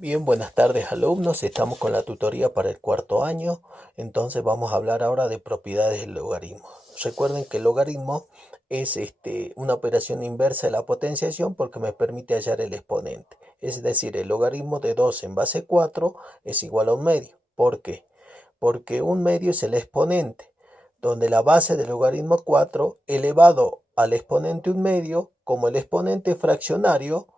Bien, buenas tardes alumnos, estamos con la tutoría para el cuarto año, entonces vamos a hablar ahora de propiedades del logaritmo. Recuerden que el logaritmo es una operación inversa de la potenciación porque me permite hallar el exponente. Es decir, el logaritmo de 2 en base 4 es igual a un medio. ¿Por qué? Porque un medio es el exponente, donde la base del logaritmo 4 elevado al exponente un medio, como el exponente fraccionario,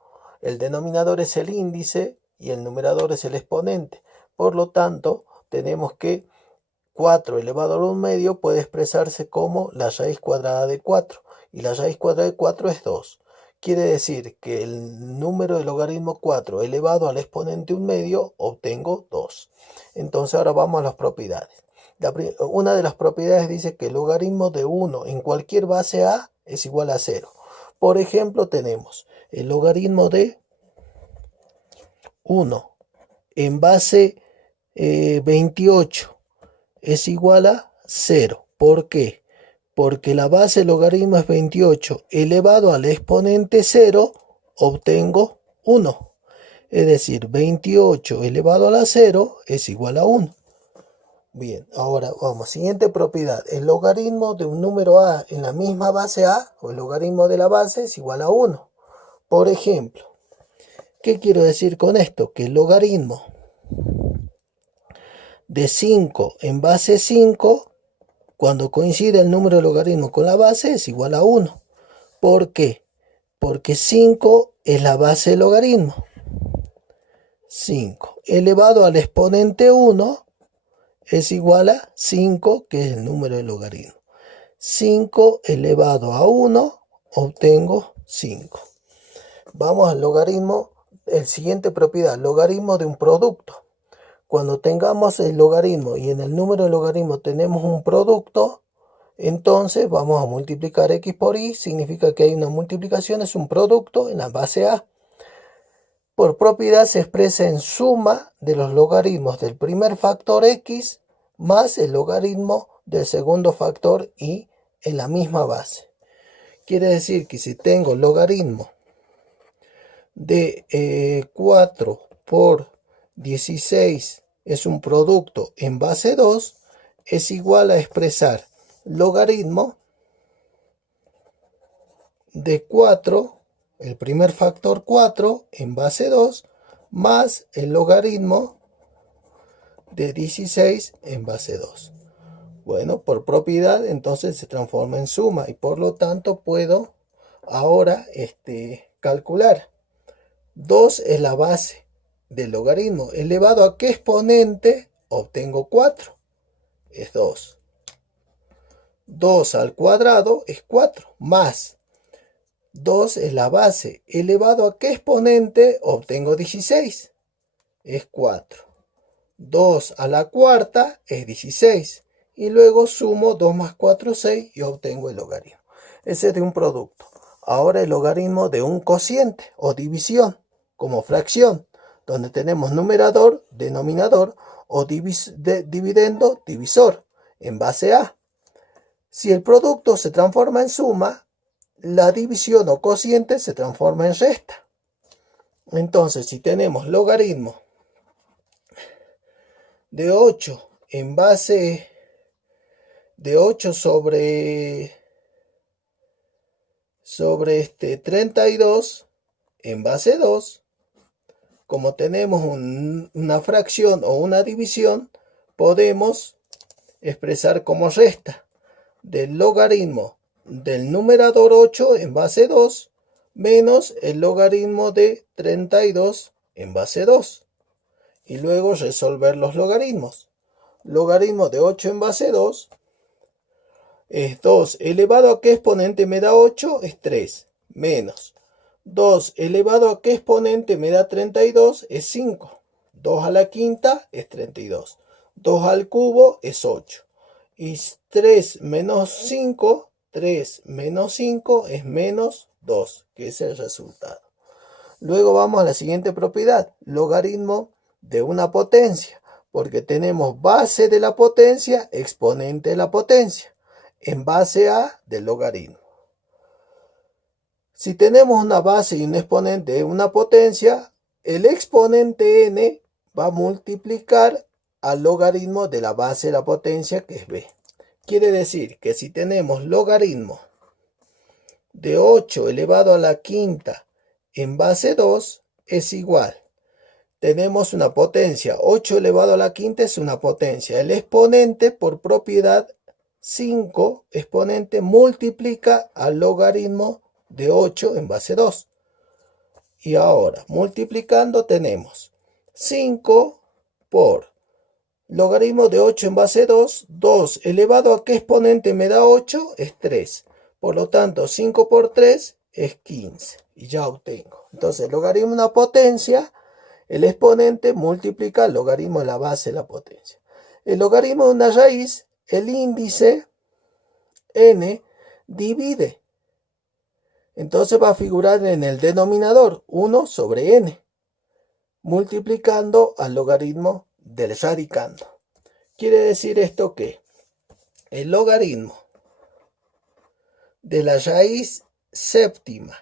el denominador es el índice y el numerador es el exponente. Por lo tanto, tenemos que 4 elevado a un medio puede expresarse como la raíz cuadrada de 4. Y la raíz cuadrada de 4 es 2. Quiere decir que el número del logaritmo 4 elevado al exponente un medio obtengo 2. Entonces ahora vamos a las propiedades. Una de las propiedades dice que el logaritmo de 1 en cualquier base A es igual a 0. Por ejemplo, tenemos el logaritmo de 1 en base 28 es igual a 0. ¿Por qué? Porque la base del logaritmo es 28 elevado al exponente 0, obtengo 1. Es decir, 28 elevado a la 0 es igual a 1. Bien, ahora vamos. Siguiente propiedad. El logaritmo de un número A en la misma base A, o el logaritmo de la base, es igual a 1. Por ejemplo, ¿qué quiero decir con esto? Que el logaritmo de 5 en base 5, cuando coincide el número de logaritmo con la base, es igual a 1. ¿Por qué? Porque 5 es la base del logaritmo. 5 elevado al exponente 1 es igual a 5, que es el número del logaritmo. 5 elevado a 1, obtengo 5. Vamos al logaritmo, el siguiente propiedad, logaritmo de un producto. Cuando tengamos el logaritmo y en el número de logaritmo tenemos un producto, entonces vamos a multiplicar x por y, significa que hay una multiplicación, es un producto en la base A. Por propiedad se expresa en suma de los logaritmos del primer factor x más el logaritmo del segundo factor y en la misma base. Quiere decir que si tengo logaritmo de 4 por 16 es un producto en base 2, es igual a expresar logaritmo de 4, el primer factor 4 en base 2, más el logaritmo de 16 en base 2. Bueno, por propiedad entonces se transforma en suma y por lo tanto puedo ahora calcular. 2 es la base del logaritmo. ¿Elevado a qué exponente? Obtengo 4. Es 2. 2 al cuadrado es 4. Más 2 es la base. ¿Elevado a qué exponente? Obtengo 16. Es 4. 2 a la cuarta es 16. Y luego sumo 2 más 4, 6 y obtengo el logaritmo. Ese es de un producto. Ahora el logaritmo de un cociente o división, como fracción, donde tenemos numerador, denominador o dividendo, divisor, en base A. Si el producto se transforma en suma, la división o cociente se transforma en resta. Entonces, si tenemos logaritmo de 8 en base de 8 sobre 32 en base 2, como tenemos una fracción o una división, podemos expresar como resta del logaritmo del numerador 8 en base 2 menos el logaritmo de 32 en base 2. Y luego resolver los logaritmos. Logaritmo de 8 en base 2 es 2 elevado a qué exponente me da 8, es 3, menos 2 elevado a qué exponente me da 32, es 5. 2 a la quinta es 32. 2 al cubo es 8. Y 3 menos 5, 3 menos 5 es menos 2, que es el resultado. Luego vamos a la siguiente propiedad, logaritmo de una potencia, porque tenemos base de la potencia, exponente de la potencia, en base A del logaritmo. Si tenemos una base y un exponente de una potencia, el exponente n va a multiplicar al logaritmo de la base de la potencia, que es b. Quiere decir que si tenemos logaritmo de 8 elevado a la quinta en base 2 es igual. Tenemos una potencia, 8 elevado a la quinta es una potencia. El exponente, por propiedad 5, exponente multiplica al logaritmo de 8 en base 2. Y ahora, multiplicando tenemos 5 por logaritmo de 8 en base 2. 2 elevado a qué exponente me da 8 es 3. Por lo tanto, 5 por 3 es 15. Y ya obtengo. Entonces, el logaritmo de una potencia, el exponente multiplica el logaritmo de la base de la potencia. El logaritmo de una raíz, el índice n divide. Entonces va a figurar en el denominador 1 sobre n, multiplicando al logaritmo del radicando. Quiere decir esto que el logaritmo de la raíz séptima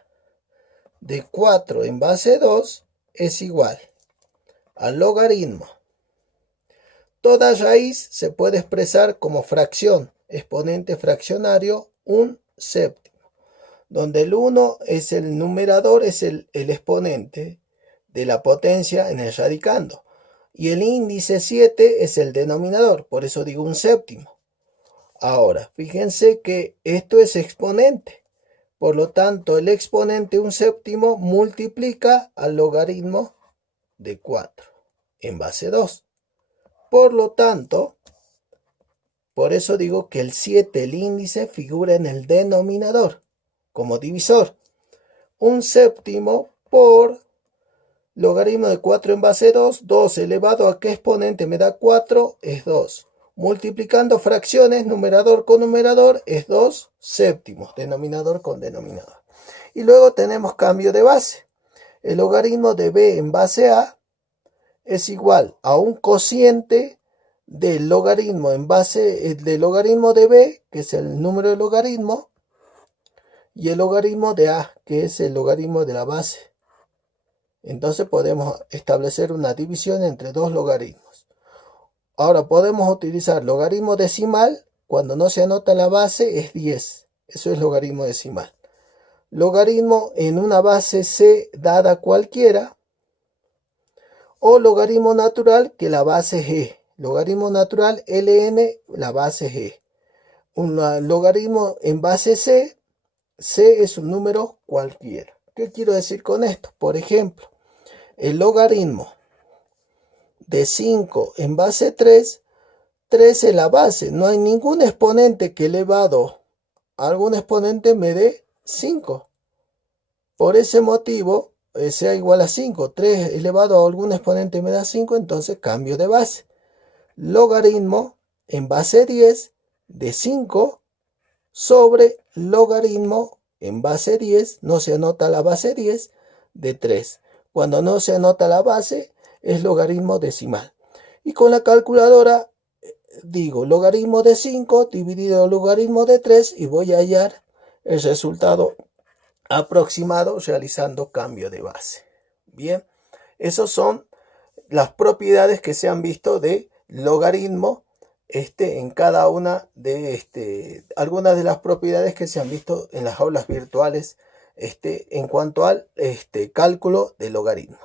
de 4 en base 2 es igual al logaritmo. Toda raíz se puede expresar como fracción, exponente fraccionario, un séptimo, donde el 1 es el numerador, es el exponente de la potencia en el radicando. Y el índice 7 es el denominador, por eso digo un séptimo. Ahora, fíjense que esto es exponente. Por lo tanto, el exponente un séptimo multiplica al logaritmo de 4 en base 2. Por lo tanto, por eso digo que el 7, el índice, figura en el denominador como divisor. Un séptimo por logaritmo de 4 en base 2. 2 elevado a qué exponente me da 4 es 2. Multiplicando fracciones, numerador con numerador, es 2 séptimos, denominador con denominador. Y luego tenemos cambio de base. El logaritmo de b en base a es igual a un cociente del logaritmo en base del logaritmo de b, que es el número de logaritmo, y el logaritmo de a, que es el logaritmo de la base. Entonces podemos establecer una división entre dos logaritmos. Ahora podemos utilizar logaritmo decimal. Cuando no se anota la base es 10. Eso es logaritmo decimal. Logaritmo en una base c dada cualquiera. O logaritmo natural, que la base es e. Logaritmo natural ln, la base es e. Un logaritmo en base c. C es un número cualquiera. ¿Qué quiero decir con esto? Por ejemplo, el logaritmo de 5 en base 3, 3 es la base. No hay ningún exponente que elevado a algún exponente me dé 5. Por ese motivo, sea igual a 5. 3 elevado a algún exponente me da 5, entonces cambio de base. Logaritmo en base 10 de 5 sobre logaritmo en base 10, no se anota la base 10, de 3. Cuando no se anota la base, es logaritmo decimal. Y con la calculadora digo logaritmo de 5 dividido logaritmo de 3 y voy a hallar el resultado aproximado realizando cambio de base. Bien, esas son las propiedades que se han visto de logaritmo en cada una de algunas de las propiedades que se han visto en las aulas virtuales en cuanto al cálculo de logaritmos.